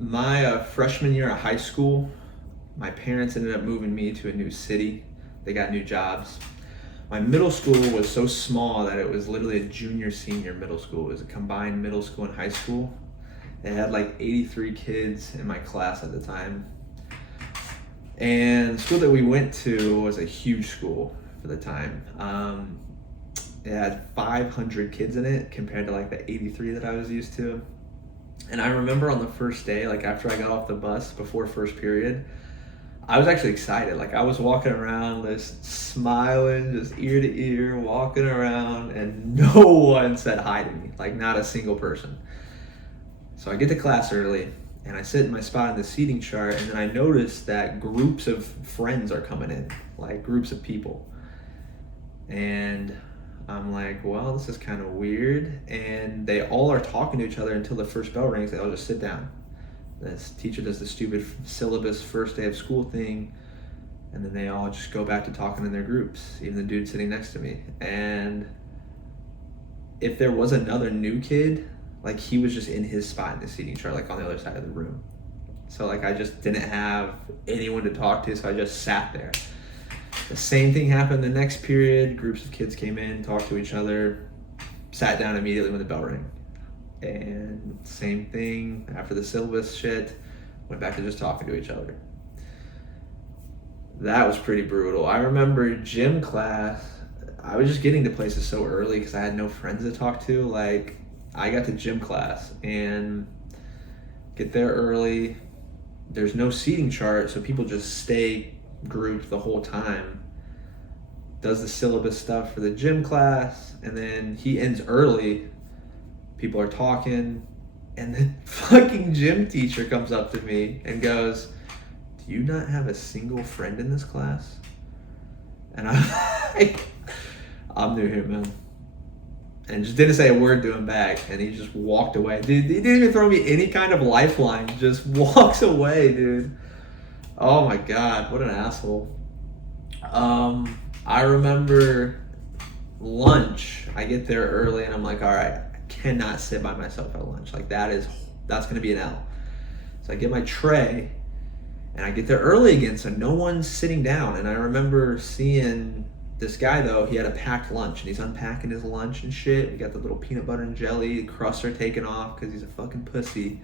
My freshman year of high school, my parents ended up moving me to a new city. They got new jobs. My middle school was so small that it was literally a junior senior middle school. It was a combined middle school and high school. They had like 83 kids in my class at the time. And the school that we went to was a huge school for the time. It had 500 kids in it compared to like the 83 that I was used to. And I remember on the first day, like after I got off the bus before first period, I was actually excited. Like I was walking around just smiling, just ear to ear, walking around, and no one said hi to me, like not a single person. So I get to class early and I sit in my spot in the seating chart, and then I notice that groups of friends are coming in, like groups of people. And I'm like, well, this is kind of weird. And they all are talking to each other until the first bell rings. They all just sit down. This teacher does the stupid syllabus first day of school thing, and then they all just go back to talking in their groups, even the dude sitting next to me. And if there was another new kid, like he was just in his spot in the seating chart, like on the other side of the room. So like I just didn't have anyone to talk to, so I just sat there. The same thing happened the next period. Groups of kids came in, talked to each other, sat down immediately when the bell rang. And same thing after the syllabus shit, went back to just talking to each other. That was pretty brutal. I remember gym class, I was just getting to places so early because I had no friends to talk to. Like I got to gym class and get there early. There's no seating chart, so people just stay grouped the whole time. Does the syllabus stuff for the gym class, and then he ends early. People are talking, and the fucking gym teacher comes up to me and goes, "Do you not have a single friend in this class?" And I'm like, "I'm new here, man." And just didn't say a word to him back, and he just walked away. Dude, he didn't even throw me any kind of lifeline. Just walks away, dude. Oh my god, what an asshole. I remember lunch. I get there early, and I'm like, all right, I cannot sit by myself at lunch. Like that's gonna be an L. So I get my tray, and I get there early again, so no one's sitting down. And I remember seeing this guy though, he had a packed lunch, and he's unpacking his lunch and shit. We got the little peanut butter and jelly, the crusts are taken off because he's a fucking pussy.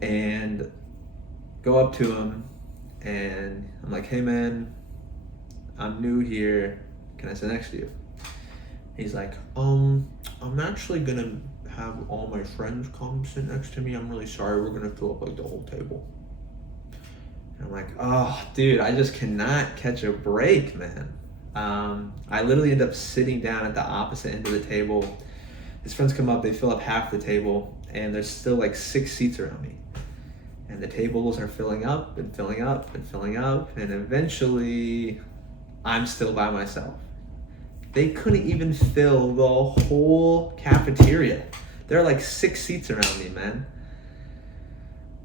And go up to him, and I'm like, "Hey man, I'm new here. Can I sit next to you?" He's like, I'm actually gonna have all my friends come sit next to me. I'm really sorry. We're gonna fill up like the whole table. And I'm like, oh, dude, I just cannot catch a break, man. I literally end up sitting down at the opposite end of the table. His friends come up, they fill up half the table, and there's still like 6 seats around me. And the tables are filling up and filling up and filling up, and eventually I'm still by myself. They couldn't even fill the whole cafeteria. There are like 6 seats around me, man.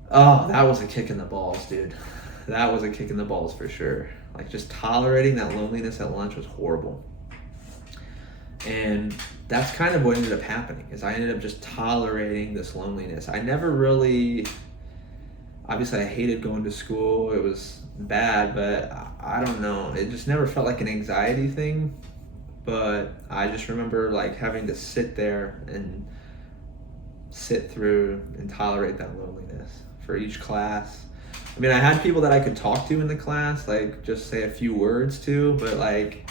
Oh, that was a kick in the balls, dude. That was a kick in the balls for sure. Like just tolerating that loneliness at lunch was horrible. And that's kind of what ended up happening, is I ended up just tolerating this loneliness. I never really, obviously I hated going to school. It was bad, but I don't know. It just never felt like an anxiety thing. But I just remember like having to sit there and sit through and tolerate that loneliness for each class. I mean, I had people that I could talk to in the class, like just say a few words to, but like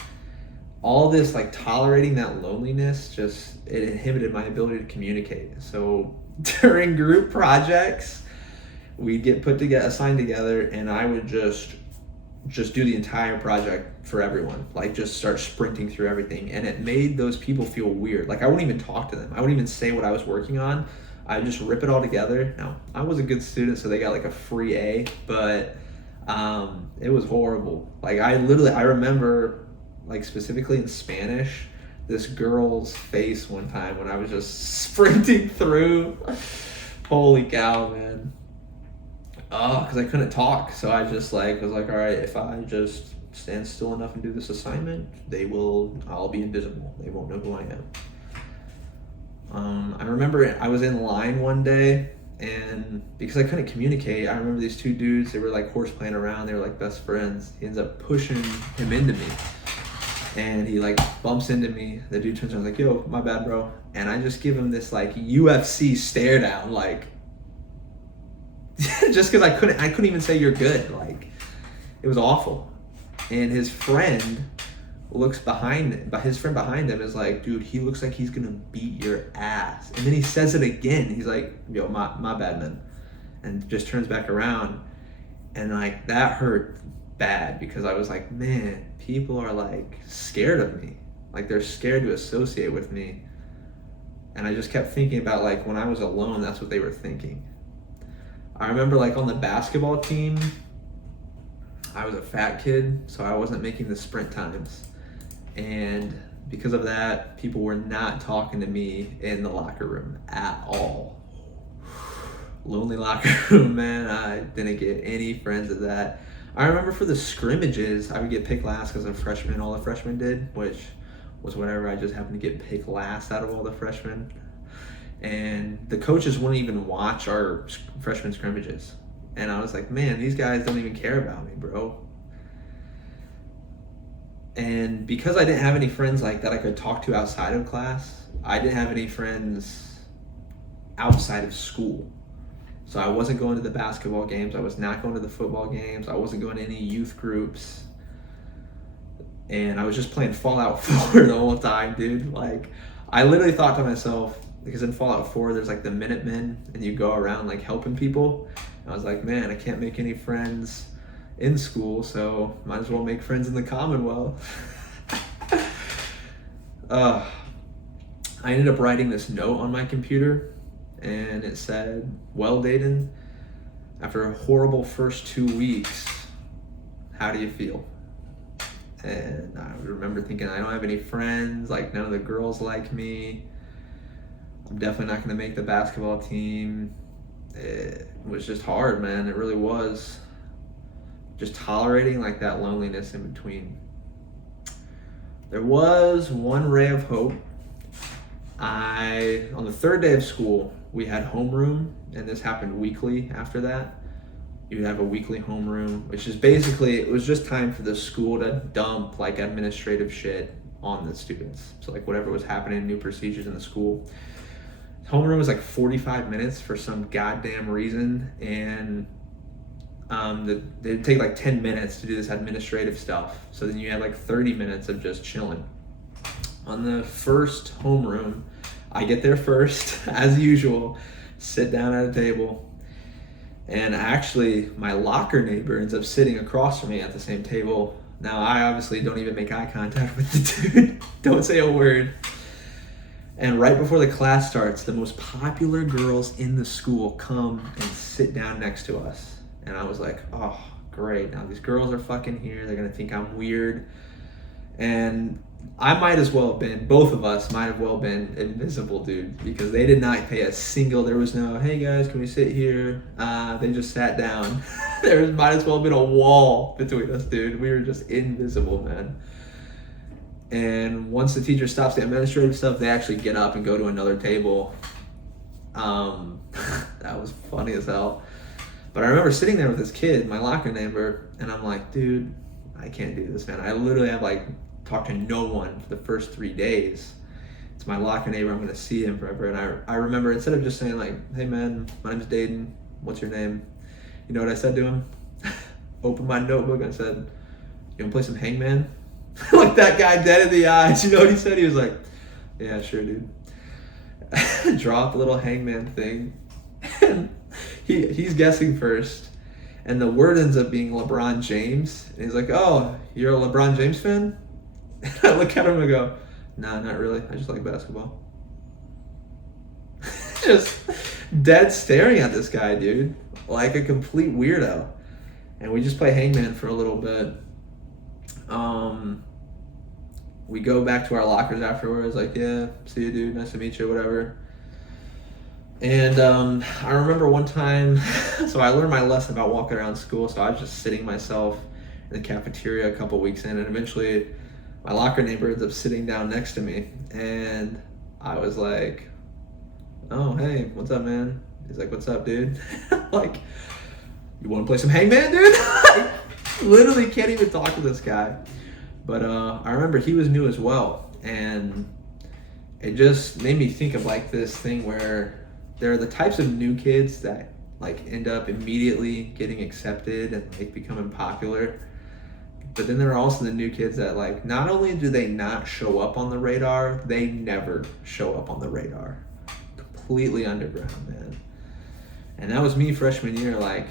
all this like tolerating that loneliness, just it inhibited my ability to communicate. So during group projects, we'd get assigned together, and I would just do the entire project for everyone, like just start sprinting through everything. And it made those people feel weird. Like I wouldn't even talk to them. I wouldn't even say what I was working on. I would just rip it all together. Now, I was a good student, so they got like a free A, but it was horrible. Like I remember like specifically in Spanish, this girl's face one time when I was just sprinting through. Holy cow, man. Oh, because I couldn't talk. So I just like was like, all right, if I just stand still enough and do this assignment, I'll be invisible. They won't know who I am. I remember I was in line one day, And because I couldn't communicate, I remember these two dudes, they were like horse playing around, they were like best friends. He ends up pushing him into me. And he like bumps into me. The dude turns around like, yo, my bad, bro. And I just give him this like UFC stare down, like just because I couldn't even say you're good. Like, it was awful. And his friend looks behind, but his friend behind him is like, dude, he looks like he's gonna beat your ass. And then he says it again. He's like, yo, my bad, man. And just turns back around. And like, that hurt bad because I was like, man, people are like scared of me. Like, they're scared to associate with me. And I just kept thinking about like when I was alone, that's what they were thinking. I remember like on the basketball team, I was a fat kid, so I wasn't making the sprint times. And because of that, people were not talking to me in the locker room at all. Lonely locker room, man. I didn't get any friends of that. I remember for the scrimmages, I would get picked last because a freshman, all the freshmen did, which was whatever. I just happened to get picked last out of all the freshmen. And the coaches wouldn't even watch our freshman scrimmages. And I was like, man, these guys don't even care about me, bro. And because I didn't have any friends like that I could talk to outside of class, I didn't have any friends outside of school. So I wasn't going to the basketball games. I was not going to the football games. I wasn't going to any youth groups. And I was just playing Fallout 4 the whole time, dude. Like, I literally thought to myself, because in Fallout 4, there's like the Minutemen, and you go around like helping people. And I was like, man, I can't make any friends in school, so might as well make friends in the Commonwealth. I ended up writing this note on my computer, and it said, well, Dayton, after a horrible first 2 weeks, how do you feel? And I remember thinking, I don't have any friends, like none of the girls like me. I'm definitely not going to make the basketball team. It was just hard, man. It really was. Just tolerating like that loneliness in between. There was one ray of hope. On the third day of school, we had homeroom, and this happened weekly after that. You would have a weekly homeroom, which is basically, it was just time for the school to dump like administrative shit on the students. So like whatever was happening, new procedures in the school. Homeroom was like 45 minutes for some goddamn reason, and it'd take like 10 minutes to do this administrative stuff. So then you had like 30 minutes of just chilling. On the first homeroom, I get there first, as usual, sit down at a table, and actually my locker neighbor ends up sitting across from me at the same table. Now I obviously don't even make eye contact with the dude, don't say a word. And right before the class starts, the most popular girls in the school come and sit down next to us. And I was like, oh, great. Now these girls are fucking here. They're going to think I'm weird. And I might as well have been, both of us might have well been invisible, dude, because they did not pay a single, there was no, hey guys, can we sit here? They just sat down. There might as well have been a wall between us, dude. We were just invisible, man. And once the teacher stops the administrative stuff, they actually get up and go to another table. That was funny as hell. But I remember sitting there with this kid, my locker neighbor, and I'm like, dude, I can't do this, man. I literally have like talked to no one for the first 3 days. It's my locker neighbor. I'm gonna see him forever. And I remember, instead of just saying like, hey man, my name's Dayton. What's your name? You know what I said to him? Opened my notebook and said, you wanna play some hangman? Like that guy dead in the eyes. You know what he said? He was like, yeah, sure, dude. Drop a little hangman thing. And he's guessing first. And the word ends up being LeBron James. And he's like, oh, you're a LeBron James fan? And I look at him and go, nah, not really. I just like basketball. Just dead staring at this guy, dude. Like a complete weirdo. And we just play hangman for a little bit. We go back to our lockers afterwards, like, yeah, see you, dude, nice to meet you, whatever. And I remember one time, so I learned my lesson about walking around school, so I was just sitting myself in the cafeteria a couple weeks in, and eventually my locker neighbor ends up sitting down next to me, and I was like, oh, hey, what's up, man? He's like, what's up, dude? Like, you want to play some hangman, dude? I literally can't even talk to this guy. But I remember he was new as well, and it just made me think of like this thing where there are the types of new kids that like end up immediately getting accepted and like becoming popular. But then there are also the new kids that like not only do they not show up on the radar, they never show up on the radar. Completely underground, man. And that was me freshman year. Like,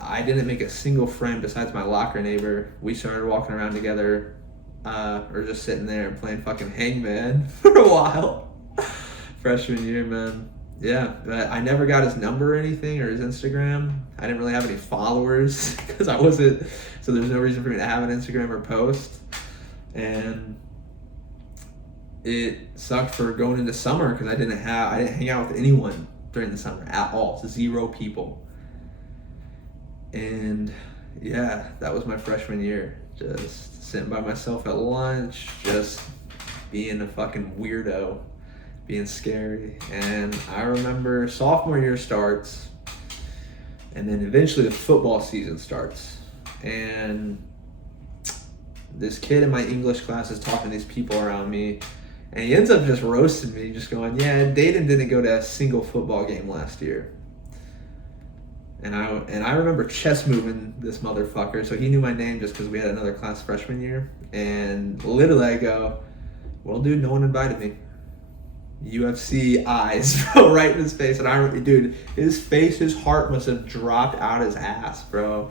I didn't make a single friend besides my locker neighbor. We started walking around together, or just sitting there and playing fucking hangman for a while. Freshman year, man. Yeah, but I never got his number or anything, or his Instagram. I didn't really have any followers because I wasn't, so there's no reason for me to have an Instagram or post. And it sucked for going into summer because I didn't hang out with anyone during the summer at all. 0 people. And yeah, that was my freshman year. Just sitting by myself at lunch, just being a fucking weirdo, being scary. And I remember sophomore year starts, and then eventually the football season starts. And this kid in my English class is talking to these people around me, and he ends up just roasting me, just going, yeah, Dayton didn't go to a single football game last year. And I remember chest moving this motherfucker, so he knew my name just because we had another class freshman year. And literally I go, well, dude, no one invited me. UFC eyes, bro, right in his face. And dude, his face, his heart must have dropped out his ass, bro.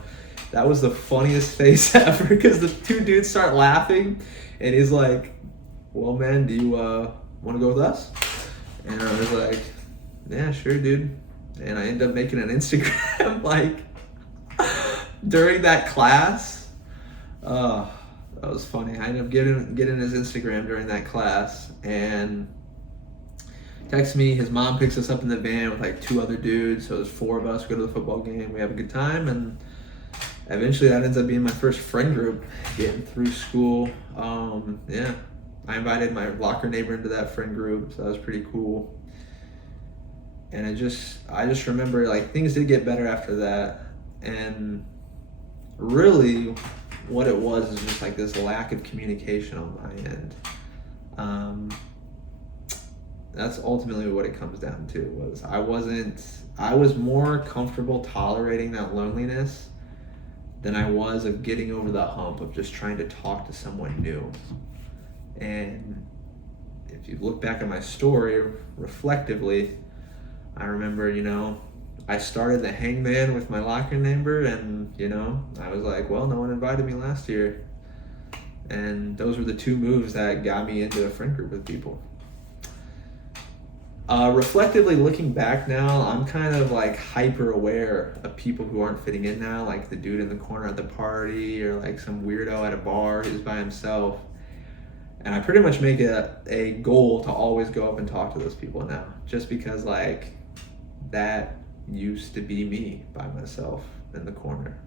That was the funniest face ever, because the 2 dudes start laughing, and he's like, well, man, do you want to go with us? And I was like, yeah, sure, dude. And I ended up making an Instagram, like, during that class. That was funny. I ended up getting his Instagram during that class, and texts me. His mom picks us up in the van with like 2 other dudes, so there's 4 of us. We go to the football game. We have a good time, and eventually that ends up being my first friend group getting through school. Yeah, I invited my locker neighbor into that friend group, so that was pretty cool. And I just remember, like, things did get better after that. And really what it was is just like this lack of communication on my end. That's ultimately what it comes down to. Was I was more comfortable tolerating that loneliness than I was of getting over the hump of just trying to talk to someone new. And if you look back at my story reflectively, I remember, I started the hangman with my locker neighbor, and, I was like, well, no one invited me last year. And those were the 2 moves that got me into a friend group with people. Reflectively looking back now, I'm kind of like hyper aware of people who aren't fitting in now, like the dude in the corner at the party, or like some weirdo at a bar who's by himself. And I pretty much make it a goal to always go up and talk to those people now, just because like that used to be me by myself in the corner.